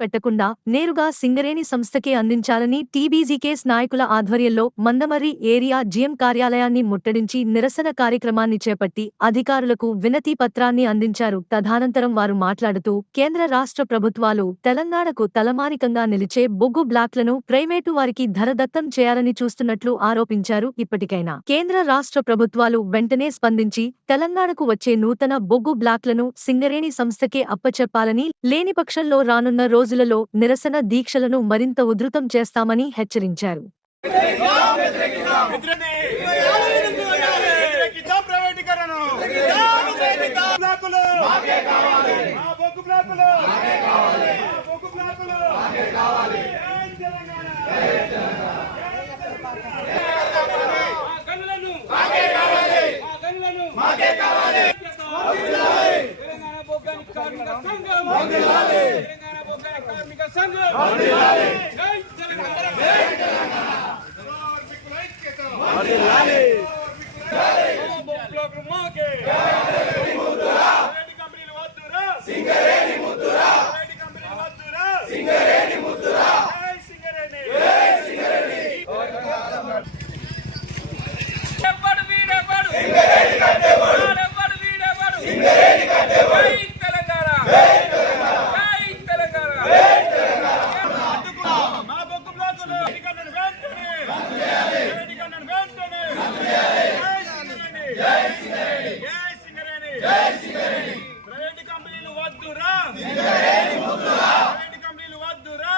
పెట్టకుండా నేరుగా సింగరేణి సంస్థకే అందించాలని టీబీజీకేస్ నాయకుల ఆధ్వర్యంలో మందమర్రి ఏరియా జీఎం కార్యాలయాన్ని ముట్టడించి నిరసన కార్యక్రమాన్ని చేపట్టి అధికారులకు వినతి పత్రాన్ని అందించారు. తదనంతరం వారు మాట్లాడుతూ కేంద్ర రాష్ట్ర ప్రభుత్వాలు తెలంగాణకు తలమానికంగా నిలిచే బొగ్గు బ్లాక్లను ప్రైవేటు వారికి ధరదత్తం చేయాలని చూస్తున్నట్లు ఆరోపించారు. ఇప్పటికైనా కేంద్ర రాష్ట్ర ప్రభుత్వాలు వెంటనే స్పందించి తెలంగాణకు వచ్చే నూతన బొగ్గు బ్లాక్లను సింగరేణి సంస్థకే అప్పచెప్పాలని లేని పక్షంలో రానున్న రోజు రోజులలో నిరసన దీక్షలను మరింత ఉధృతం చేస్తామని హెచ్చరించారు. వ్యతిరేకించాం ప్రైవేటీకరణ బ్లాకులు మా బొగ్గు బ్లాకులు మా బొగ్గు బ్లాకులు జై తెలంగాణ. ఆ గనులను మాకే కావాలి ఆ గనులను మాకే కావాలి తెలంగాణ బొగ్గాని కార్మిక సంఘం తెలంగాణ బొగ్గాని కార్మిక సంఘం జై తెలంగాణ కార్మికుల ఐక్యత. బొగ్గు బ్లాకులు మాకే ప్రైవేట్ కంపెనీలు వద్దురా. ప్రైవేట్ కంపెనీలు వద్దురా. జై సింగరేణి. ఎవ్వడు వీడెవ్వడు వాడెవ్వడు వీడెవ్వడు జై తెలంగాణ జై తెలంగాణ మా బొగ్గు బ్లాకులు ఎన్నికలను వెంటనే ఎన్నికలను వెంటనే జై సింగరేణి. జై సింగరేణి. ప్రైవేట్ కంపెనీలు వద్దురా ప్రైవేట్ కంపెనీలు వద్దురా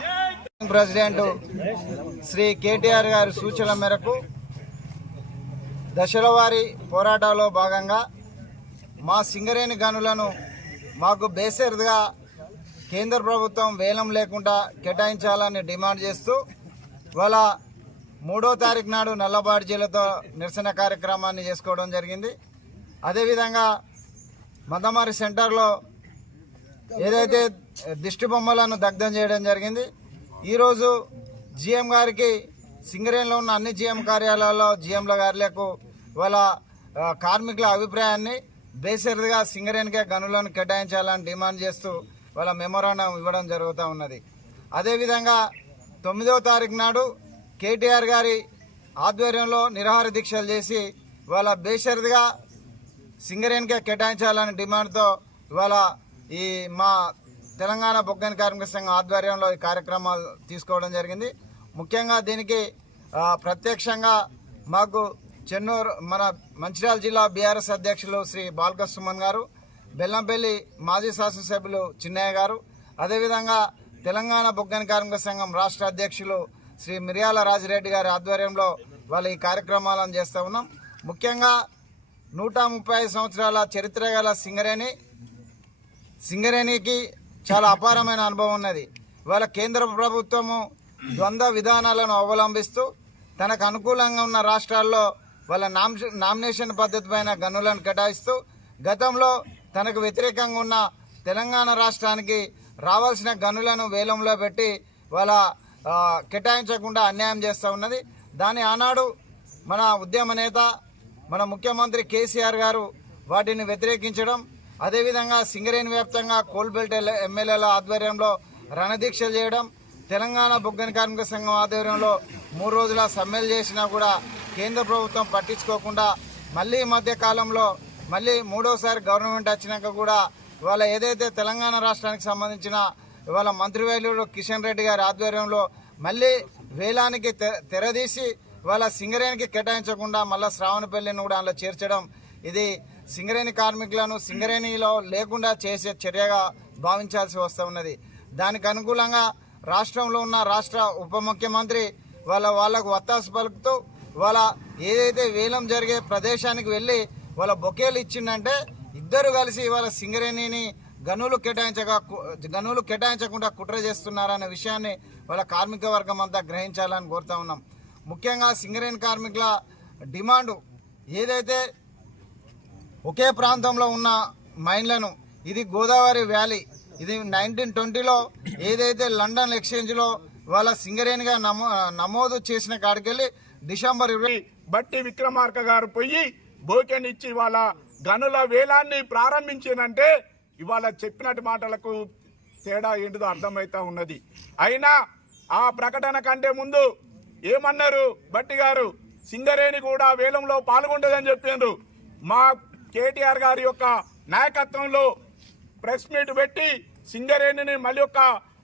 జై ప్రెసిడెంట్ శ్రీ కేటీఆర్ గారి సూచనల మేరకు దశల వారి పోరాటాల్లో భాగంగా మా సింగరేణి గనులను మాకు బేసరిగా కేంద్ర ప్రభుత్వం వేలం లేకుండా కేటాయించాలని డిమాండ్ చేస్తూ ఇవాళ మూడో తారీఖు నాడు నల్లబార్జీలతో నిరసన కార్యక్రమాన్ని చేసుకోవడం జరిగింది. అదేవిధంగా మందమారి సెంటర్లో ఏదైతే దిష్టి బొమ్మలను దగ్ధం చేయడం జరిగింది ఈరోజు జిఎం గారికి సింగరేణిలో ఉన్న అన్ని జిఎం కార్యాలయాల్లో జిఎంల గారులకు వాళ్ళ కార్మికుల అభిప్రాయాన్ని బేసరిగా సింగరేణికే గనులను కేటాయించాలని డిమాండ్ చేస్తూ వాళ్ళ మెమోరాండం ఇవ్వడం జరుగుతూ ఉన్నది. అదేవిధంగా తొమ్మిదవ తారీఖు నాడు కేటీఆర్ గారి ఆధ్వర్యంలో నిరాహార దీక్షలు చేసి వాళ్ళ బేషరదిగా సింగరేణికే కేటాయించాలని డిమాండ్తో ఇవాళ ఈ మా తెలంగాణ బొగ్గని కార్మిక సంఘం ఆధ్వర్యంలో ఈ కార్యక్రమాలు తీసుకోవడం జరిగింది. ముఖ్యంగా దీనికి ప్రత్యక్షంగా మాకు చెన్నూరు మన మంచిర్యాల జిల్లా బీఆర్ఎస్ అధ్యక్షులు శ్రీ బాలకృష్ణమన్ గారు బెల్లంపల్లి మాజీ శాసనసభ్యులు చిన్నయ్య గారు అదేవిధంగా తెలంగాణ బొగ్గని కార్మిక సంఘం రాష్ట్ర అధ్యక్షులు శ్రీ మిర్యాల రాజిరెడ్డి గారి ఆధ్వర్యంలో వాళ్ళు ఈ కార్యక్రమాలను చేస్తూ ఉన్నాం. ముఖ్యంగా నూట ముప్పై ఐదు సంవత్సరాల చరిత్ర గల సింగరేణి సింగరేణికి చాలా అపారమైన అనుభవం ఉన్నది. ఇవాళ కేంద్ర ప్రభుత్వము ద్వంద్వ విధానాలను అవలంబిస్తూ తనకు అనుకూలంగా ఉన్న రాష్ట్రాల్లో వాళ్ళ నామినేషన్ పద్ధతి పైన గనులను కేటాయిస్తూ గతంలో తనకు వ్యతిరేకంగా ఉన్న తెలంగాణ రాష్ట్రానికి రావాల్సిన గనులను వేలంలో పెట్టి వాళ్ళ కేటాయించకుండా అన్యాయం చేస్తూ ఉన్నది. దాని ఆనాడు మన ఉద్యమ నేత మన ముఖ్యమంత్రి కేసీఆర్ గారు వాటిని వ్యతిరేకించడం అదేవిధంగా సింగరేణి వ్యాప్తంగా కోల్బెల్ట్ ఎమ్మెల్యేల ఆధ్వర్యంలో రణదీక్షలు చేయడం తెలంగాణ బుగ్గని కార్మిక సంఘం ఆధ్వర్యంలో మూడు రోజుల సమ్మెలు చేసినా కూడా కేంద్ర ప్రభుత్వం పట్టించుకోకుండా మళ్ళీ ఈ మధ్య కాలంలో మళ్ళీ మూడోసారి గవర్నమెంట్ వచ్చినాక కూడా ఇవాళ ఏదైతే తెలంగాణ రాష్ట్రానికి సంబంధించిన ఇవాళ మంత్రివేలుడు కిషన్ రెడ్డి గారి ఆధ్వర్యంలో మళ్ళీ వేలానికి తె- తెరదీసి ఇవాళ సింగరేణికి కేటాయించకుండా మళ్ళీ శ్రావణపల్లిని కూడా అందులో చేర్చడం ఇది సింగరేణి కార్మికులను సింగరేణిలో లేకుండా చేసే చర్యగా భావించాల్సి వస్తున్నది దానికి అనుకూలంగా రాష్ట్రంలో ఉన్న రాష్ట్ర ఉప ముఖ్యమంత్రి వాళ్ళ వాళ్ళకు వత్తాసు పలుకుతూ వాళ్ళ ఏదైతే వేలం జరిగే ప్రదేశానికి వెళ్ళి వాళ్ళ బొకేలు ఇచ్చిందంటే ఇద్దరు కలిసి వాళ్ళ సింగరేణిని గనులు కేటాయించగా కు- గనులు కేటాయించకుండా కుట్ర చేస్తున్నారనే విషయాన్ని వాళ్ళ కార్మిక వర్గం అంతా గ్రహించాలని కోరుతా ఉన్నాం. ముఖ్యంగా సింగరేణి కార్మికుల డిమాండు ఏదైతే ఒకే ప్రాంతంలో ఉన్న మైన్లను ఇది గోదావరి వ్యాలీ. ఇది నైన్టీన్ ట్వంటీలో ఏదైతే లండన్ ఎక్స్చేంజ్లో వాళ్ళ సింగరేణిగా నమో నమోదు చేసిన కాడికెళ్ళి డిసెంబర్ ఇరవై బట్టి విక్రమార్క గారు పోయి బోకెన్ ఇచ్చి వాళ్ళ గనుల వేలాన్ని ప్రారంభించిందంటే ఇవాళ చెప్పినట్టు మాటలకు తేడా ఏంటిదో అర్థమవుతా ఉన్నది. అయినా ఆ ప్రకటన కంటే ముందు ఏమన్నారు బట్టి గారు? సింగరేణి కూడా వేలంలో పాల్గొంటుందని చెప్పిండ్రు. మా కేటీఆర్ గారి యొక్క నాయకత్వంలో ప్రెస్ మీట్ పెట్టి సింగరేణిని మళ్ళీ ఒక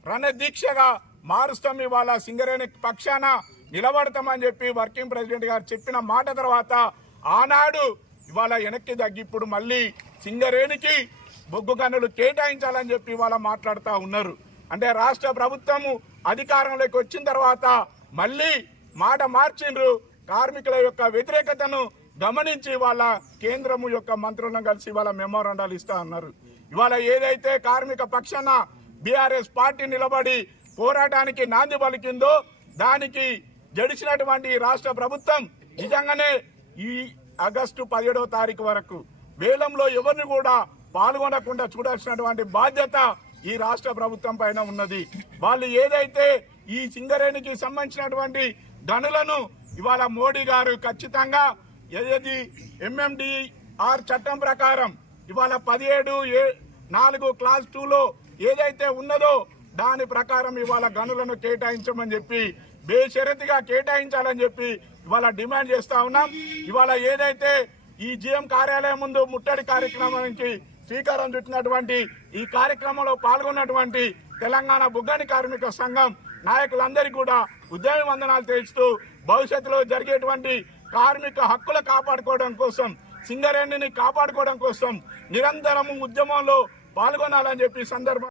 రణదీక్షగా మారుస్తాం ఇవాళ సింగరేణి పక్షాన నిలబడతామని చెప్పి వర్కింగ్ ప్రెసిడెంట్ గారు చెప్పిన మాట తర్వాత ఆనాడు ఇవాళ వెనక్కి తగ్గి ఇప్పుడు మళ్ళీ సింగరేణికి బొగ్గు గనులు కేటాయించాలని చెప్పి ఇవాళ మాట్లాడుతూ ఉన్నారు. అంటే రాష్ట్ర ప్రభుత్వము అధికారంలోకి వచ్చిన తర్వాత మళ్ళీ మాట మార్చిండ్రు కార్మికుల యొక్క వ్యతిరేకతను గమనించి వాళ్ళ కేంద్రము యొక్క మంత్రులను కలిసి వాళ్ళ మెమోరాండాలు ఇస్తా అన్నారు. ఇవాళ ఏదైతే కార్మిక పక్షాన బీఆర్ఎస్ పార్టీ నిలబడి పోరాటానికి నాంది పలికిందో దానికి జడిచినటువంటి రాష్ట్ర ప్రభుత్వం నిజంగానే ఈ ఆగస్టు పదిహేడవ తారీఖు వరకు వేలంలో ఎవరిని కూడా పాల్గొనకుండా చూడాల్సినటువంటి బాధ్యత ఈ రాష్ట్ర ప్రభుత్వం పైన ఉన్నది. వాళ్ళు ఏదైతే ఈ సింగరేణికి సంబంధించినటువంటి గనులను ఇవాళ మోడీ గారు ఖచ్చితంగా ఏది? ఎంఎండి ఆర్ చట్టం ప్రకారం ఇవాళ పదిహేడు ఏ నాలుగు క్లాస్ టూలో ఏదైతే ఉన్నదో దాని ప్రకారం ఇవాళ గనులను కేటాయించమని చెప్పి బేషరతిగా కేటాయించాలని చెప్పి ఇవాళ డిమాండ్ చేస్తా ఉన్నాం. ఇవాళ ఏదైతే ఈ జిఎం కార్యాలయం ముందు ముట్టడి కార్యక్రమానికి శ్రీకారం చుట్టినటువంటి ఈ కార్యక్రమంలో పాల్గొన్నటువంటి తెలంగాణ బుగ్గని కార్మిక సంఘం నాయకులందరికీ కూడా ఉద్యమ వందనాలు తెలుస్తూ భవిష్యత్తులో జరిగేటువంటి కార్మిక హక్కులు కాపాడుకోవడం కోసం సింగరేణిని కాపాడుకోవడం కోసం నిరంతరము ఉద్యమంలో పాల్గొనాలని చెప్పి సందర్భం